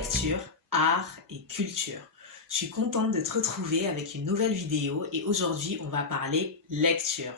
lecture, art et culture. Je suis contente de te retrouver avec une nouvelle vidéo et aujourd'hui on va parler lecture.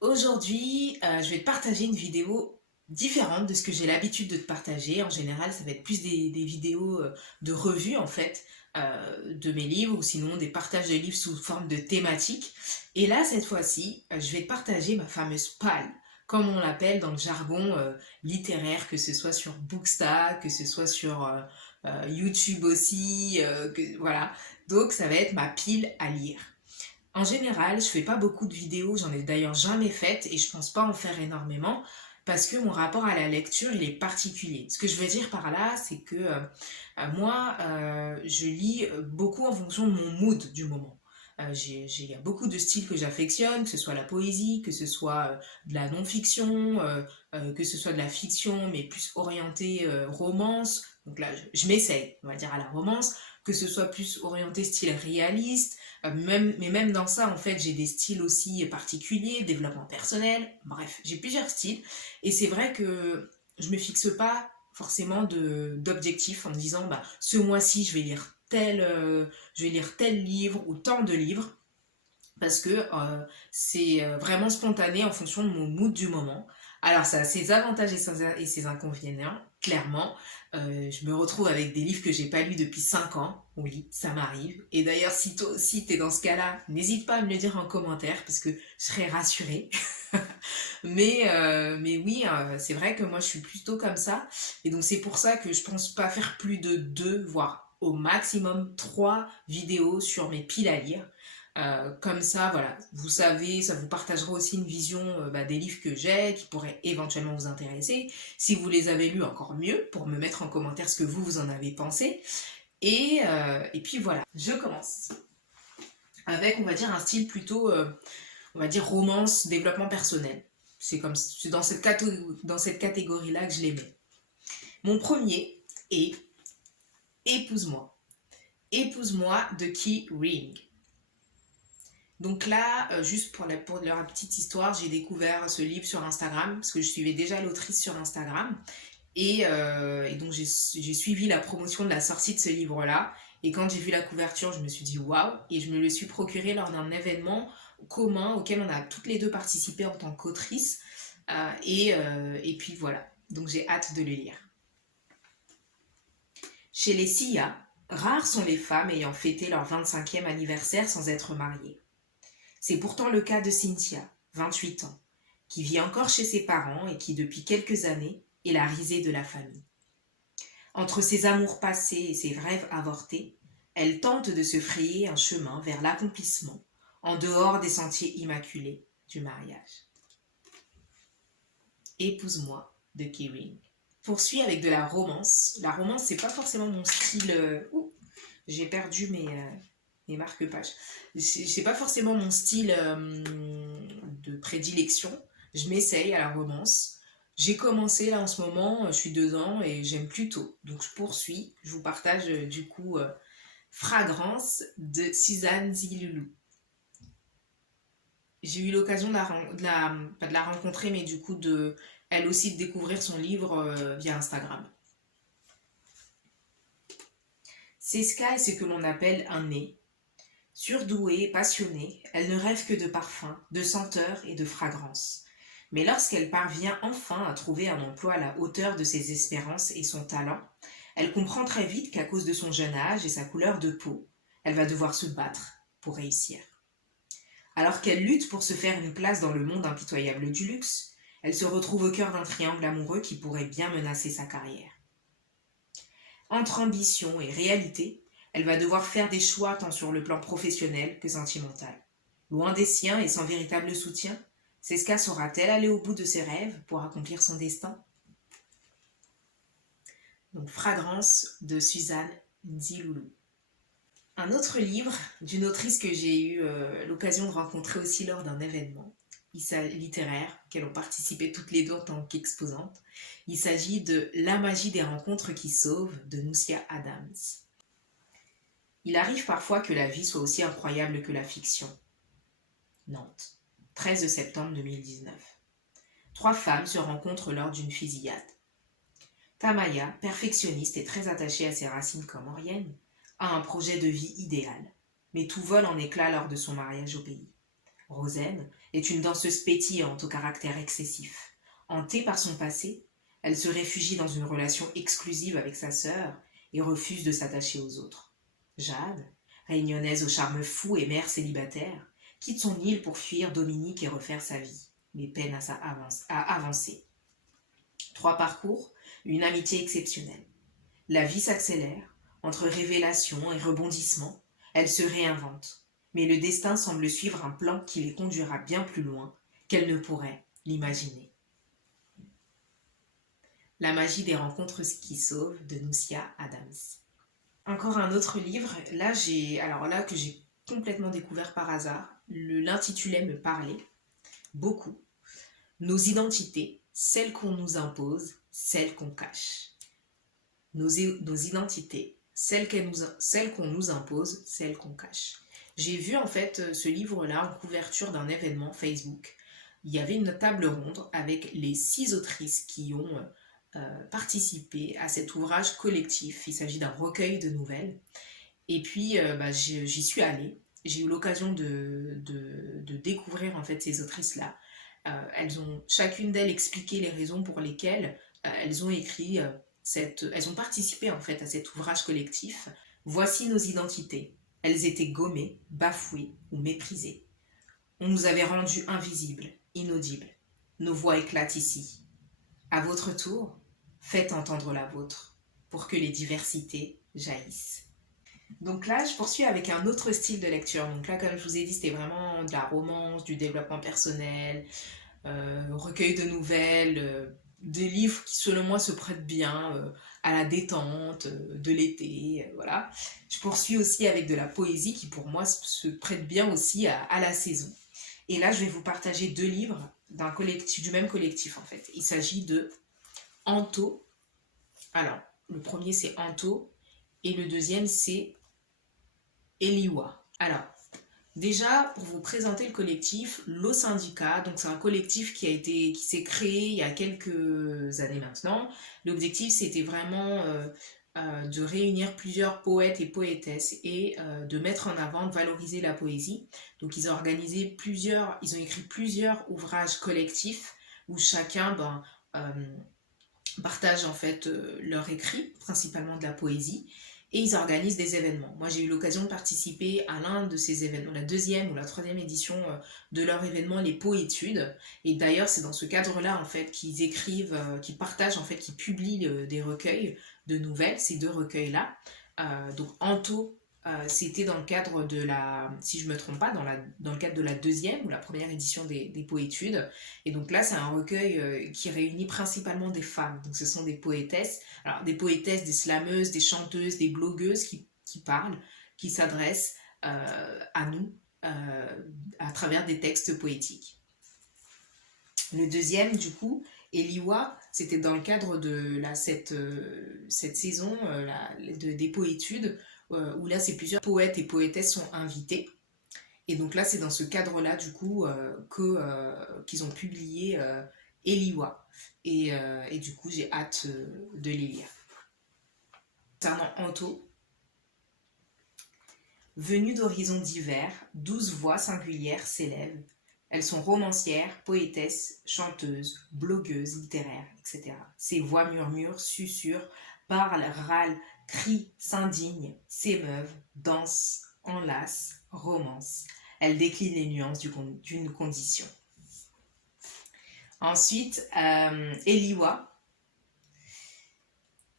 Aujourd'hui je vais te partager une vidéo différente de ce que j'ai l'habitude de te partager. En général ça va être plus des vidéos de revue en fait de mes livres ou sinon des partages de livres sous forme de thématiques. Et là cette fois-ci je vais te partager ma fameuse palle comme on l'appelle dans le jargon littéraire, que ce soit sur Bookstack, que ce soit sur YouTube aussi, voilà. Donc ça va être ma pile à lire. En général, je fais pas beaucoup de vidéos, j'en ai d'ailleurs jamais faites et je pense pas en faire énormément parce que mon rapport à la lecture, il est particulier. Ce que je veux dire par là, c'est que moi, je lis beaucoup en fonction de mon mood du moment. Il y a beaucoup de styles que j'affectionne, que ce soit la poésie, que ce soit de la non-fiction, que ce soit de la fiction, mais plus orientée romance. Donc là, je m'essaye, on va dire, à la romance, que ce soit plus orienté style réaliste, mais même dans ça, en fait, j'ai des styles aussi particuliers, développement personnel, bref, j'ai plusieurs styles. Et c'est vrai que je me fixe pas forcément d'objectifs en me disant, bah, ce mois-ci, je vais lire tel livre ou tant de livres parce que c'est vraiment spontané en fonction de mon mood du moment. Alors ça a ses avantages et ses inconvénients, clairement. Je me retrouve avec des livres que j'ai pas lus depuis 5 ans, oui, ça m'arrive. Et d'ailleurs, si toi aussi t'es dans ce cas-là, n'hésite pas à me le dire en commentaire parce que je serai rassurée. Mais oui, c'est vrai que moi je suis plutôt comme ça. Et donc c'est pour ça que je pense pas faire plus de 2, voire au maximum 3 vidéos sur mes piles à lire. Comme ça, voilà, vous savez, ça vous partagera aussi une vision des livres que j'ai, qui pourraient éventuellement vous intéresser. Si vous les avez lus, encore mieux, pour me mettre en commentaire ce que vous en avez pensé. Et puis voilà, je commence avec, on va dire, un style plutôt, on va dire, romance, développement personnel. C'est dans cette catégorie-là que je les mets. Mon premier est Épouse-moi. Épouse-moi de Key Ring. Donc là, juste pour leur petite histoire, j'ai découvert ce livre sur Instagram, parce que je suivais déjà l'autrice sur Instagram. Et donc j'ai suivi la promotion de la sortie de ce livre-là. Et quand j'ai vu la couverture, je me suis dit waouh! Et je me le suis procuré lors d'un événement commun auquel on a toutes les deux participé en tant qu'autrice. Et puis voilà, donc j'ai hâte de le lire. Chez les Sia, rares sont les femmes ayant fêté leur 25e anniversaire sans être mariées. C'est pourtant le cas de Cynthia, 28 ans, qui vit encore chez ses parents et qui, depuis quelques années, est la risée de la famille. Entre ses amours passés et ses rêves avortés, elle tente de se frayer un chemin vers l'accomplissement, en dehors des sentiers immaculés du mariage. Épouse-moi de Key Ring. Poursuis avec de la romance. La romance, c'est pas forcément mon style. J'ai perdu mes marque-pages. C'est pas forcément mon style de prédilection. Je m'essaye à la romance. J'ai commencé là en ce moment, je suis dedans et j'aime plutôt. Donc je poursuis. Je vous partage du coup Fragrance de Suzanne Ziloulou. J'ai eu l'occasion pas de la rencontrer, mais du coup elle aussi de découvrir son livre via Instagram. Seska est ce que l'on appelle un nez. Surdouée, passionnée, elle ne rêve que de parfums, de senteurs et de fragrances. Mais lorsqu'elle parvient enfin à trouver un emploi à la hauteur de ses espérances et son talent, elle comprend très vite qu'à cause de son jeune âge et sa couleur de peau, elle va devoir se battre pour réussir. Alors qu'elle lutte pour se faire une place dans le monde impitoyable du luxe, elle se retrouve au cœur d'un triangle amoureux qui pourrait bien menacer sa carrière. Entre ambition et réalité, elle va devoir faire des choix tant sur le plan professionnel que sentimental. Loin des siens et sans véritable soutien, Seska saura-t-elle aller au bout de ses rêves pour accomplir son destin? Donc Fragrance de Suzanne Nziloulou. Un autre livre d'une autrice que j'ai eu l'occasion de rencontrer aussi lors d'un événement littéraire auquel ont participé toutes les deux en tant qu'exposantes. Il s'agit de La magie des rencontres qui sauvent de Nussia Adams. Il arrive parfois que la vie soit aussi incroyable que la fiction. Nantes, 13 septembre 2019. 3 femmes se rencontrent lors d'une fusillade. Tamaya, perfectionniste et très attachée à ses racines comoriennes, a un projet de vie idéal, mais tout vole en éclats lors de son mariage au pays. Rosen est une danseuse pétillante au caractère excessif. Hantée par son passé, elle se réfugie dans une relation exclusive avec sa sœur et refuse de s'attacher aux autres. Jade, réunionnaise au charme fou et mère célibataire, quitte son île pour fuir Dominique et refaire sa vie, mais peine à avancer. 3 parcours, une amitié exceptionnelle. La vie s'accélère, entre révélation et rebondissement, elle se réinvente. Mais le destin semble suivre un plan qui les conduira bien plus loin qu'elle ne pourrait l'imaginer. La magie des rencontres qui sauvent de Noussia Adams. Encore un autre livre, là que j'ai complètement découvert par hasard. L'intitulé me parlait beaucoup. Nos identités, celles qu'on nous impose, celles qu'on cache. Nos identités, celles qu'on nous impose, celles qu'on cache. J'ai vu en fait ce livre-là en couverture d'un événement Facebook. Il y avait une table ronde avec les 6 autrices qui ont participé à cet ouvrage collectif. Il s'agit d'un recueil de nouvelles. Et puis j'y suis allée. J'ai eu l'occasion de découvrir en fait ces autrices-là. Elles ont chacune d'elles expliqué les raisons pour lesquelles elles ont écrit elles ont participé en fait à cet ouvrage collectif. Voici nos identités. Elles étaient gommées, bafouées ou méprisées. On nous avait rendus invisibles, inaudibles. Nos voix éclatent ici. À votre tour, faites entendre la vôtre pour que les diversités jaillissent. Donc là, je poursuis avec un autre style de lecture. Donc là, comme je vous ai dit, c'était vraiment de la romance, du développement personnel, recueil de nouvelles, des livres qui selon moi se prêtent bien à la détente de l'été, voilà. Je poursuis aussi avec de la poésie qui pour moi se prête bien aussi à la saison. Et là je vais vous partager 2 livres du même collectif en fait. Il s'agit de Anto. Alors le premier c'est Anto et le deuxième c'est Eliwa. Alors déjà, pour vous présenter le collectif, Lo Syndicat, donc c'est un collectif qui s'est créé il y a quelques années maintenant. L'objectif, c'était vraiment de réunir plusieurs poètes et poétesses et de mettre en avant, de valoriser la poésie. Donc ils ont écrit plusieurs ouvrages collectifs où chacun partage en fait leur écrit, principalement de la poésie. Et ils organisent des événements. Moi, j'ai eu l'occasion de participer à l'un de ces événements, la 2e ou la 3e édition de leur événement, les Poétudes. Et d'ailleurs, c'est dans ce cadre-là, en fait, qu'ils écrivent, qu'ils partagent, en fait, qu'ils publient des recueils de nouvelles, ces 2 recueils-là. Donc, Anto, c'était dans le cadre de si je ne me trompe pas, dans le cadre de la 2e ou la 1re édition des Poétudes. Et donc là, c'est un recueil qui réunit principalement des femmes. Donc ce sont des poétesses, alors des poétesses, des slameuses, des chanteuses, des blogueuses qui parlent, qui s'adressent à nous à travers des textes poétiques. Le deuxième, du coup, Eliwa, c'était dans le cadre de cette saison des Poétudes, où là, c'est plusieurs poètes et poétesses sont invités. Et donc là, c'est dans ce cadre-là, du coup, qu'ils ont publié Eliwa. Et du coup, j'ai hâte de les lire. Concernant Anto, venues d'horizons divers, 12 voix singulières s'élèvent. Elles sont romancières, poétesses, chanteuses, blogueuses littéraires, etc. Ces voix murmurent, susurrent, parlent, râlent, crient, s'indignent, s'émeuvent, dansent, enlacent, romancent. Elles déclinent les nuances d'une condition. Ensuite, Eliwa.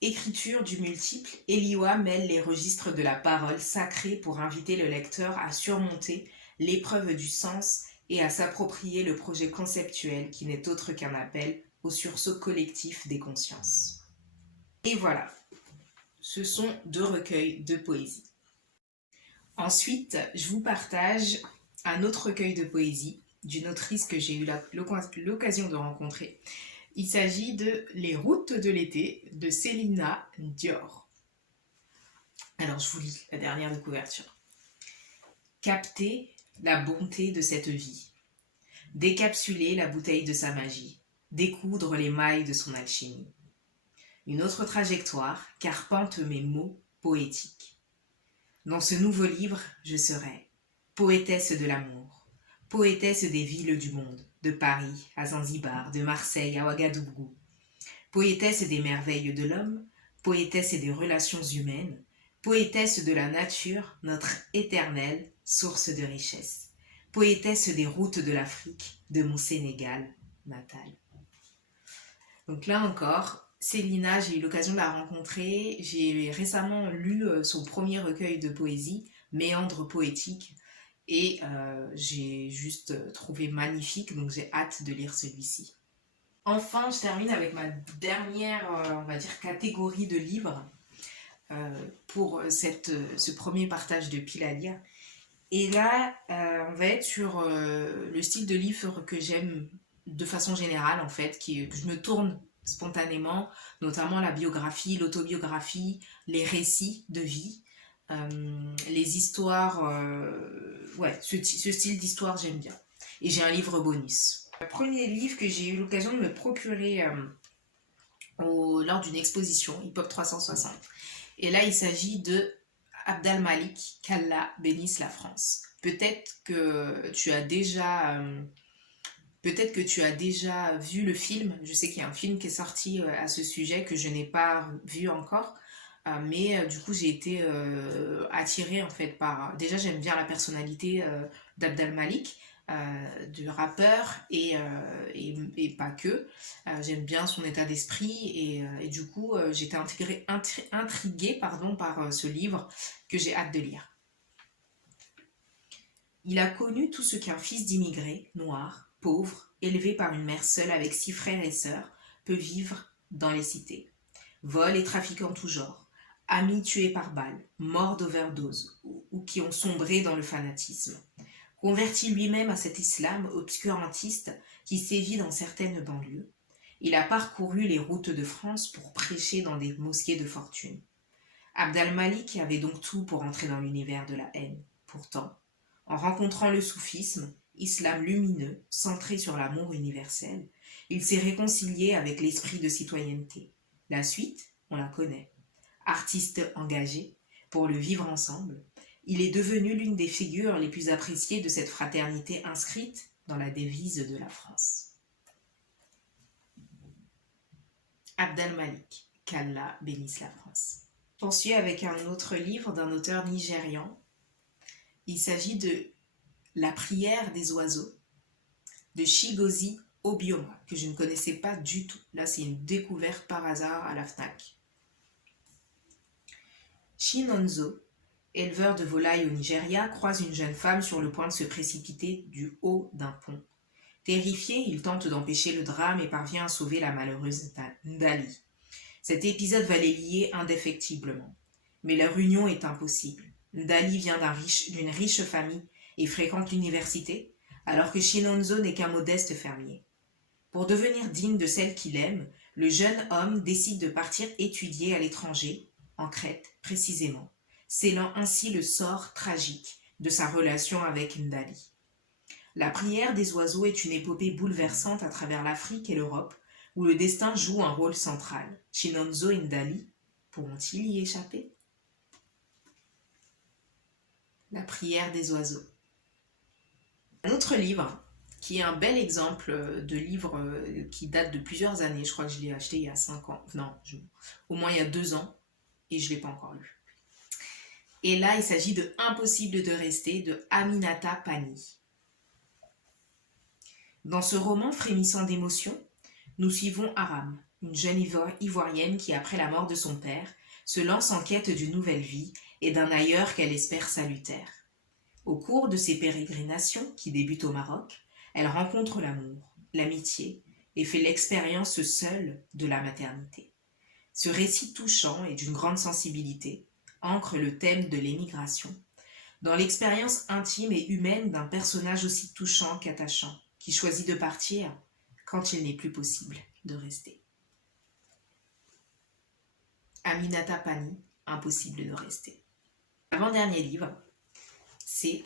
Écriture du multiple, Eliwa mêle les registres de la parole sacrée pour inviter le lecteur à surmonter l'épreuve du sens et à s'approprier le projet conceptuel qui n'est autre qu'un appel au sursaut collectif des consciences. Et voilà, ce sont 2 recueils de poésie. Ensuite, je vous partage un autre recueil de poésie d'une autrice que j'ai eu l'occasion de rencontrer. Il s'agit de Les routes de l'été de Célina Dior. Alors, je vous lis la dernière de couverture. Capter la bonté de cette vie, décapsuler la bouteille de sa magie, découdre les mailles de son alchimie. Une autre trajectoire qu'arpentent mes mots poétiques. Dans ce nouveau livre, je serai poétesse de l'amour, poétesse des villes du monde, de Paris à Zanzibar, de Marseille à Ouagadougou, poétesse des merveilles de l'homme, poétesse des relations humaines, poétesse de la nature, notre éternelle source de richesse, poétesse des routes de l'Afrique, de mon Sénégal natal. Donc là encore, Célina, j'ai eu l'occasion de la rencontrer. J'ai récemment lu son premier recueil de poésie, Méandres poétiques, et j'ai juste trouvé magnifique, donc j'ai hâte de lire celui-ci. Enfin, je termine avec ma dernière, on va dire, catégorie de livres pour ce premier partage de pile à lire. Et là, on va être sur le style de livre que j'aime de façon générale, en fait, que je me tourne spontanément, notamment la biographie, l'autobiographie, les récits de vie, les histoires. Ouais, ce style d'histoire, j'aime bien. Et j'ai un livre bonus. Le premier livre que j'ai eu l'occasion de me procurer lors d'une exposition, Hip Hop 360. Et là, il s'agit de Abd al-Malik, qu'Allah bénisse la France. Peut-être que tu as déjà vu le film. Je sais qu'il y a un film qui est sorti à ce sujet que je n'ai pas vu encore. Mais du coup, j'ai été attirée en fait par... Déjà, j'aime bien la personnalité d'Abd al-Malik, du rappeur, et pas que. J'aime bien son état d'esprit et du coup, j'étais intriguée par ce livre que j'ai hâte de lire. Il a connu tout ce qu'un fils d'immigré, noir, pauvre, élevé par une mère seule avec 6 frères et sœurs, peut vivre dans les cités. Vol et trafic en tout genre, amis tués par balles, morts d'overdose ou qui ont sombré dans le fanatisme. Converti lui-même à cet islam obscurantiste qui sévit dans certaines banlieues, il a parcouru les routes de France pour prêcher dans des mosquées de fortune. Abd al-Malik avait donc tout pour entrer dans l'univers de la haine. Pourtant, en rencontrant le soufisme, islam lumineux, centré sur l'amour universel, il s'est réconcilié avec l'esprit de citoyenneté. La suite, on la connaît. Artiste engagé, pour le vivre ensemble, il est devenu l'une des figures les plus appréciées de cette fraternité inscrite dans la devise de la France. Abd al-Malik, qu'Allah bénisse la France. Je poursuis avec un autre livre d'un auteur nigérian. Il s'agit de La prière des oiseaux de Chigozie Obioma, que je ne connaissais pas du tout. Là, c'est une découverte par hasard à la FNAC. Chinonso, éleveur de volailles au Nigeria, croise une jeune femme sur le point de se précipiter du haut d'un pont. Terrifié, il tente d'empêcher le drame et parvient à sauver la malheureuse Ndali. Cet épisode va les lier indéfectiblement. Mais leur union est impossible. Ndali vient d'une riche famille et fréquente l'université, alors que Chinonso n'est qu'un modeste fermier. Pour devenir digne de celle qu'il aime, le jeune homme décide de partir étudier à l'étranger, en Crète précisément, scellant ainsi le sort tragique de sa relation avec Ndali. La prière des oiseaux est une épopée bouleversante à travers l'Afrique et l'Europe, où le destin joue un rôle central. Chinonso et Ndali pourront-ils y échapper? La prière des oiseaux. Un autre livre, qui est un bel exemple de livre qui date de plusieurs années. Je crois que je l'ai acheté il y a 5 ans. Non, au moins il y a 2 ans, et je ne l'ai pas encore lu. Et là, il s'agit de Impossible de rester de Aminata Pani. Dans ce roman frémissant d'émotion, nous suivons Aram, une jeune ivoirienne qui, après la mort de son père, se lance en quête d'une nouvelle vie et d'un ailleurs qu'elle espère salutaire. Au cours de ses pérégrinations, qui débutent au Maroc, elle rencontre l'amour, l'amitié et fait l'expérience seule de la maternité. Ce récit touchant et d'une grande sensibilité ancre le thème de l'émigration dans l'expérience intime et humaine d'un personnage aussi touchant qu'attachant, qui choisit de partir quand il n'est plus possible de rester. Aminata Pani, Impossible de rester. L'avant-dernier livre, c'est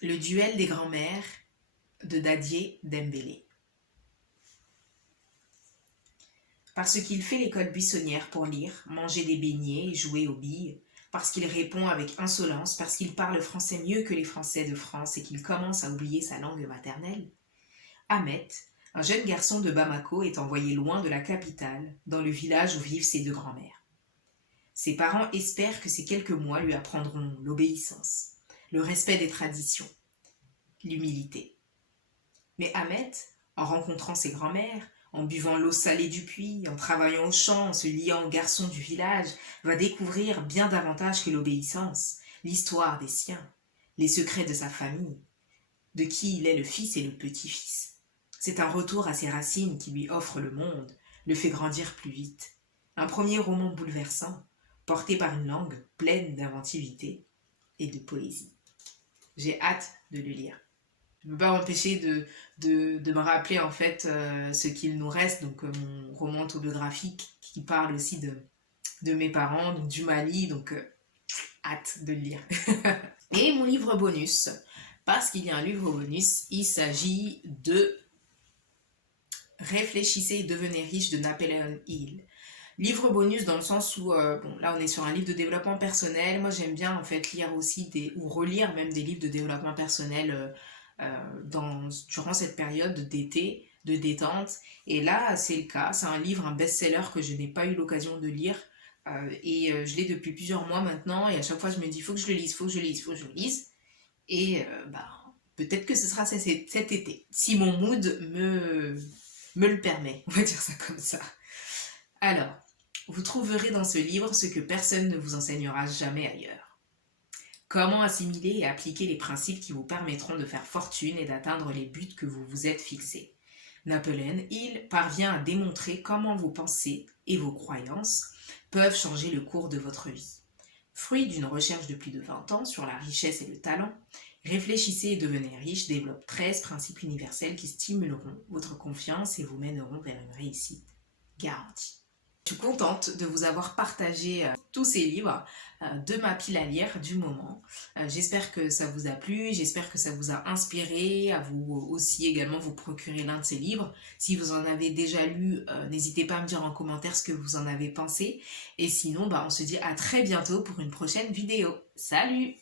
Le duel des grands-mères de Dadié Dembélé. Parce qu'il fait l'école buissonnière pour lire, manger des beignets et jouer aux billes, parce qu'il répond avec insolence, parce qu'il parle français mieux que les Français de France et qu'il commence à oublier sa langue maternelle. Ahmet, un jeune garçon de Bamako, est envoyé loin de la capitale, dans le village où vivent ses deux grands-mères. Ses parents espèrent que ces quelques mois lui apprendront l'obéissance, le respect des traditions, l'humilité. Mais Ahmet, en rencontrant ses grands-mères, en buvant l'eau salée du puits, en travaillant au champ, en se liant aux garçons du village, va découvrir bien davantage que l'obéissance, l'histoire des siens, les secrets de sa famille, de qui il est le fils et le petit-fils. C'est un retour à ses racines qui lui offre le monde, le fait grandir plus vite. Un premier roman bouleversant, porté par une langue pleine d'inventivité et de poésie. J'ai hâte de le lire. Je ne peux pas m'empêcher de me rappeler en fait ce qu'il nous reste, donc mon roman autobiographique qui parle aussi de mes parents, donc du Mali, donc hâte de le lire. Et mon livre bonus, parce qu'il y a un livre bonus, il s'agit de Réfléchissez et devenez riche de Napoleon Hill. Livre bonus dans le sens où, bon, là on est sur un livre de développement personnel. Moi j'aime bien en fait lire aussi ou relire même des livres de développement personnel durant cette période d'été, de détente. Et là c'est le cas, c'est un livre, un best-seller que je n'ai pas eu l'occasion de lire. Je l'ai depuis plusieurs mois maintenant et à chaque fois je me dis faut que je le lise, faut que je le lise, faut que je le lise. Et peut-être que ce sera cet été, si mon mood me le permet, on va dire ça comme ça. Alors, vous trouverez dans ce livre ce que personne ne vous enseignera jamais ailleurs. Comment assimiler et appliquer les principes qui vous permettront de faire fortune et d'atteindre les buts que vous vous êtes fixés. Napoleon Hill parvient à démontrer comment vos pensées et vos croyances peuvent changer le cours de votre vie. Fruit d'une recherche de plus de 20 ans sur la richesse et le talent, Réfléchissez et devenez riche développe 13 principes universels qui stimuleront votre confiance et vous mèneront vers une réussite garantie. Je suis contente de vous avoir partagé tous ces livres de ma pile à lire du moment. J'espère que ça vous a plu, j'espère que ça vous a inspiré à vous aussi également vous procurer l'un de ces livres. Si vous en avez déjà lu, n'hésitez pas à me dire en commentaire ce que vous en avez pensé. Et sinon, on se dit à très bientôt pour une prochaine vidéo. Salut!